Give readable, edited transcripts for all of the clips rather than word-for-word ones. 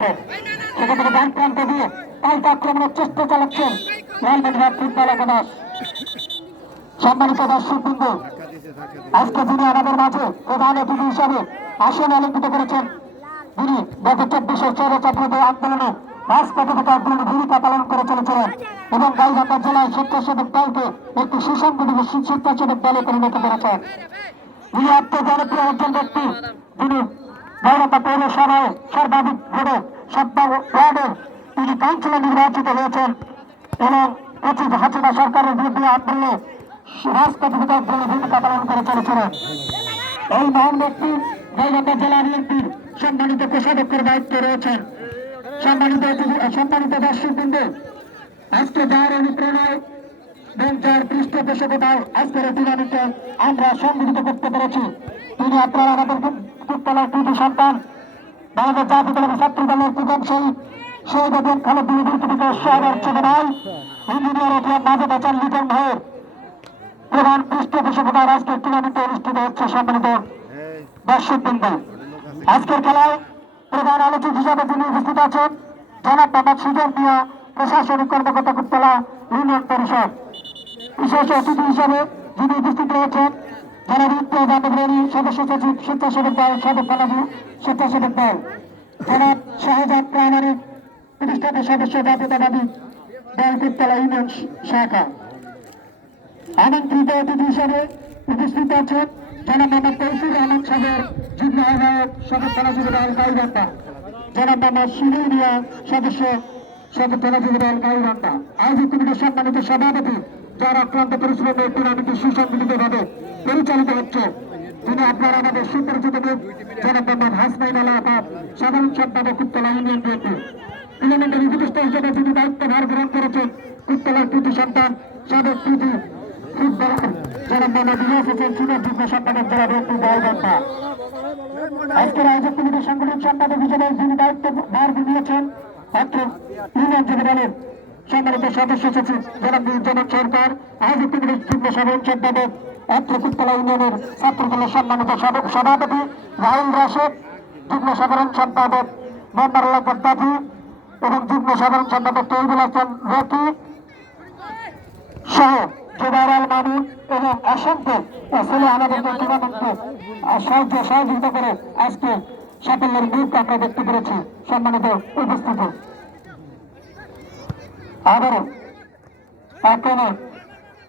সেখান থেকে ডান প্রান্ত দিয়ে পাল্টা আক্রমণের চেষ্টা চালাচ্ছেন লালমনিরহাট ফুটবল একাদশ। সম্মানিত দর্শকবৃন্দ, আজকে যিনি আমাদের মাঝে প্রধান অতিথি হিসাবে আসন অলঙ্কৃত করেছেন, যিনি গত 24 স্বৈরতন্ত্র আন্দোলনে রাজপথে থেকে অগ্রণী ভূমিকা পালন করে চলেছিলেন এবং গাইবান্ধা জেলায় স্বেচ্ছাসেবক দলকে একটি সুসংগঠিত স্বেচ্ছাসেবক দলে পরিণত করেছেন। যিনি আত্মজনপ্রিয় একজন ব্যক্তি, যিনি গাইবান্ধা পৌরসভায় সর্বাধিক ভোটে ওয়ার্ডের তিনি কাউন্সিলর নির্বাচিত হয়েছেন এবং হাসিনা সরকারের বিরুদ্ধে আন্দোলনে রাজপথে থেকে অগ্রণী ভূমিকা পালন করে চলেছিলেন। এই মহান ব্যক্তি গাইবান্ধা জেলা বিএনপির সম্মানিত কোষাধ্যক্ষের দায়িত্বে রয়েছেন। সম্মানিত দর্শকবৃন্দ, আজকে যার অনুপ্রেরণায় এবং যার পৃষ্ঠপোষকতায় আজকের এই টুর্নামেন্টে আমরা সংগঠিত করতে পেরেছি, তিনি আপনারা আমাদের ফুটবলের কৃতি সন্তান, বাংলাদেশ জাতীয় দলের ছাত্র দলের প্রধান শহীদ আজম খালেদ শহরের ছোট ভাই ইঞ্জিনিয়ার এটিএম মাজেদ হাসান লিটন ভাইয়ের প্রধান পৃষ্ঠপোষকতায় আজকের টুর্নামেন্টে অনুষ্ঠিত হচ্ছে। সম্মানিত দর্শকবৃন্দ, আজকের খেলায় প্রধান আলোচক হিসাবে যিনি উপস্থিত আছেন জনাব মোহাম্মদ সুজন মিয়া, প্রশাসনিক কর্মকর্তা কুটতলা ইউনিয়ন পরিষদ। বিশেষ অতিথি হিসাবে যিনি উপস্থিত রয়েছেন জনাব ইমতিয়াজ আহমেদ রনি, সদস্য সচিব স্বেচ্ছাসেবক দল সাবেক বালাজী স্বেচ্ছাসেবক দল, জনাব শাহজাহান প্রামাণিক, প্রতিষ্ঠাতা সদস্য জাতীয়তাবাদী দল কুটতলা ইউনিয়ন শাখা। আমন্ত্রিত অতিথি হিসাবে উপস্থিত আছেন জনাব মোহাম্মদ তৌফিক আহমদ সাগর, যুগ্ম আহ্বায়ক সাবেক বালাজী দল গাইবান্ধা, জনাব মোহাম্মদ শিমুল মিয়া, সদস্য সাবেক বালাজী দল গাইবান্ধা। আয়োজক কমিটির সম্মানিত সভাপতি, যার অক্লান্ত পরিশ্রমে টুর্নামেন্টটি সুসংগঠিতভাবে পরিচালিত হচ্ছে, তিনি আপনারা আমাদের সুপরিচিত মুখ জনাব মোহাম্মদ হাসনাইন আল আফাফ, সাধারণ সম্পাদক কুটতলা ইউনিয়ন বিএনপি। টুর্নামেন্টের উপদেষ্টা হিসেবে যিনি দায়িত্বভার গ্রহণ করেছেন কুটতলার কৃতি সন্তান সাবেক কৃতি ফুটবলার জনাব মোহাম্মদ ইলিয়াস হোসেন সিনিয়র যুগ্ম সম্পাদক জেলা বিএনপি গাইবান্ধা। আজকের আয়োজক কমিটির সাংগঠনিক সম্পাদক হিসেবে যিনি দায়িত্বভার নিয়েছেন অত্র ইউনিয়ন যুব দলের সম্মানিত সদস্য সচিব জনাব নুরুজ্জামান সরকার, আয়োজক কমিটির যুগ্ম সাধারণ সম্পাদক অত্র কুটতলা ইউনিয়নের ছাত্র দলের সম্মানিত সভাপতি রাহুল রাশেদ, যুগ্ম সাধারণ সম্পাদক মোহাম্মদ আল্লাহ গদ্দাফি এবং যুগ্ম সাধারণ সম্পাদক তৈবুল হাসান রকি সহ জোবাইর মামুন এবং অসংখ্য ছেলে আমাদেরকে টুর্নামেন্টে সহযোগিতা করে আজকে সাফল্যের মুখ আমরা দেখতে পেরেছি। সম্মানিত উপস্থিতি, আবারও আক্রমণ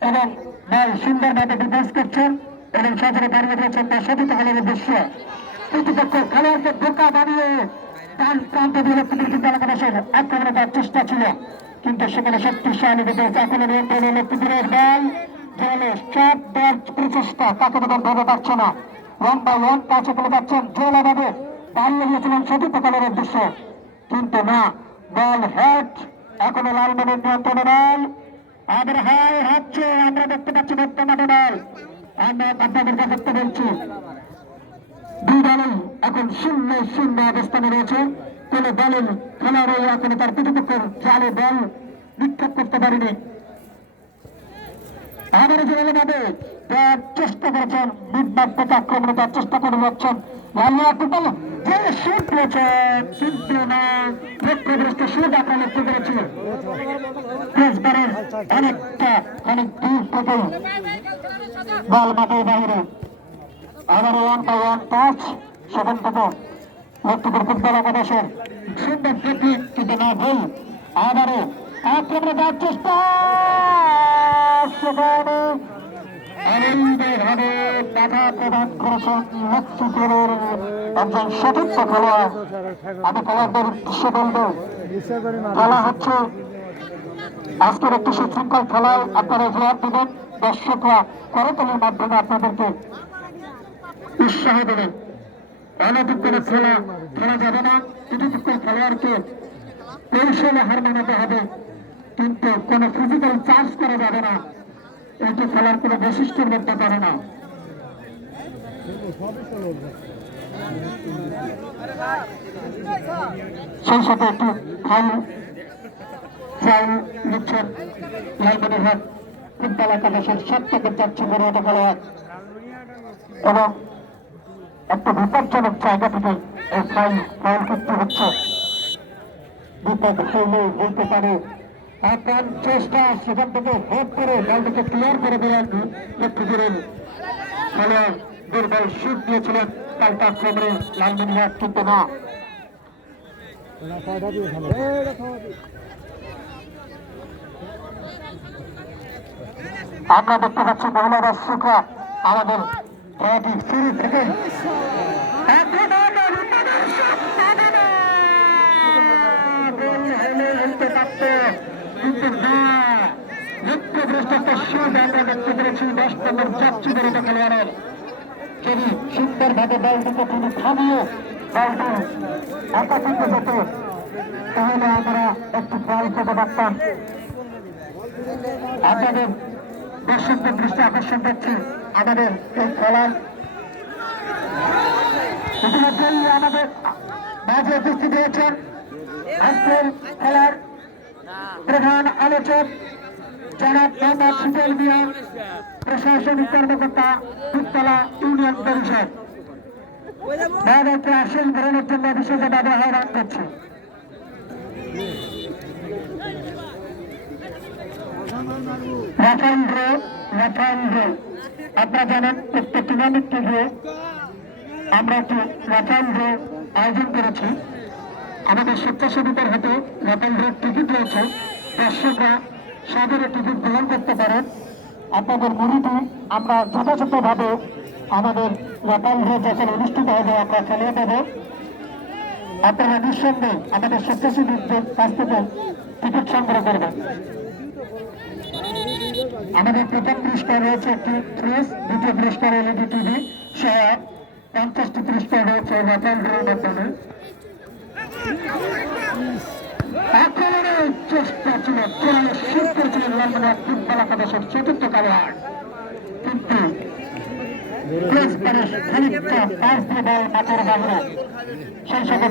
এবং বল সুন্দরভাবে ডিফেন্স করছেন এবং সজরে দাঁড়িয়ে রয়েছেন তার সঠিক হলের উদ্দেশ্য। প্রতিপক্ষ খেলোয়াড়কে বোকা বানিয়ে ডান প্রান্ত দিয়ে লক্ষ্মীপুর এলাকাবাসীর আক্রমণে তার চেষ্টা ছিল, কিন্তু সেখানে শক্তিশালী এখনো নিয়ন্ত্রণে লক্ষ্মীপুরের বল জলে সব বল প্রচেষ্টা তাকে ধরে পাচ্ছে না। 1-1 কাছে চলে যাচ্ছেন জোলাভাবে দাঁড়িয়ে গিয়েছিলেন সঠিক হলের উদ্দেশ্য, কিন্তু না, বল হেড এখনো লালমনির নিয়ন্ত্রণে বল আবার হাঁটছে। আমরা দেখতে পাচ্ছি বর্তমানে বল আমরা আপনাদের দেখতে বলছি দুই দলই এখন 0-0 অবস্থানে রয়েছে। কোন দলের খেলোয়াড় এখনো তার প্রতিপক্ষের জালে বল নিক্ষেপ করতে পারেনি। আমাদের জোরালোভাবে চেষ্টা করেছেন মিডমাঠ থেকে আক্রমণে তার চেষ্টা করে যাচ্ছেন শুট রয়েছেন, কিন্তু না লক্ষ্যগ্রস্ত শুট আমরা লক্ষ্য করেছি অনেক দূর থেকেই বল মাঠের বাইরে। আবার 1-1 টাচ, সেখান থেকে লক্ষ্মীপুর ফুটবল একাদশের সুন্দর টেকনিক, কিন্তু না ভুল। আবারও আক্রমণে যাওয়ার চেষ্টা, সেখানে বাধা প্রদান করেছেন লক্ষ্মীপুরের একজন সতীর্থ খেলোয়াড়। আমি খেলোয়াড়দের উদ্দেশ্য বলব, খেলা হচ্ছে আজকের একটি সুশৃঙ্খল খেলায় আপনারা জবাব দেবেন, দর্শকরা করতালির মাধ্যমে আপনাদেরকে উৎসাহ দেবেন। অনধিক করে খেলা যাবে না, প্রতিপক্ষ খেলোয়াড়কে কৌশলে হার মানাতে হবে, কিন্তু কোনো ফিজিক্যাল চার্জ করা যাবে না, এটি খেলার কোনো বৈশিষ্ট্যের মধ্যে পারে না। সেই সাথে একটু ফাউল নিচ্ছেন লালমনিরহাট ফুটবল একাদশের 7 থেকে 4 বড় খেলোয়াড় এবং একটা বিপজ্জনক জায়গা থেকে এই ফাউল করতে হচ্ছে। বিপদ হইলেও হইতে পারে। আপনার চেষ্টা সেখান থেকে হেড করে বলটাকে ক্লিয়ার করে দিলেন লক্ষ্মীপুরের খেলোয়াড়। দুর্বল শুট দিয়েছিলেন পাল্টা আক্রমণে লালমনিরহাট, কিন্তু না। আমরা দেখতে পাচ্ছি মহিলা দর্শকরা আমাদের খেলাটি শুরু থেকে যদি সুন্দরভাবে দলটিকে তিনি থামিয়ে দলটি একাকিতে যেত তাহলে আমরা একটু ফল পেতে পারতাম। আপনাদের দর্শকদের দৃষ্টি আকর্ষণ করছি আমাদের এই খেলার ইতিমধ্যেই আমাদের মাঝে উপস্থিত হয়েছেন আজকের খেলার প্রধান আলোচক জনাব মোহাম্মদ সুজল মিয়া, প্রশাসনিক কর্মকর্তা দুধতলা ইউনিয়ন পরিষদ। মহোদয়কে আসন গ্রহণের জন্য বিশেষভাবে আহ্বান করছি। আপনারা জানেন প্রত্যেক টুর্নামেন্ট থেকে আমরা একটি রাফাল ড্র আয়োজন করেছি। আমাদের স্বেচ্ছাসেবীদের হাতে রাফাল ড্র টিকিট রয়েছে, দর্শকরা সাদরে টিকিট গ্রহণ করতে পারেন। আপনাদের মুড়িটি আমরা যথাযথভাবে আমাদের রাফাল ড্র যখন অনুষ্ঠিত হবে আমরা চালিয়ে দেব। আপনারা নিঃসন্দেহে আমাদের স্বেচ্ছাসেবীদের কাছ থেকে টিকিট সংগ্রহ করবেন। আমাদের প্রথম পুরস্কার রয়েছে একটি ফ্রিজ, দ্বিতীয় পুরস্কার এলইডি টিভি সহ 50টি পুরস্কার রয়েছে রাফাল ড্রর মাধ্যমে। আক্রমণের চেষ্টা ছিল, চূড়ান্ত শুট করেছিলেন লালমনিরহাট ফুটবল একাদশের চতুর্থ খেলোয়াড়, কিন্তু খানিকটা পাঁচ দিয়ে বল মাথার বাইরে সেই সাথে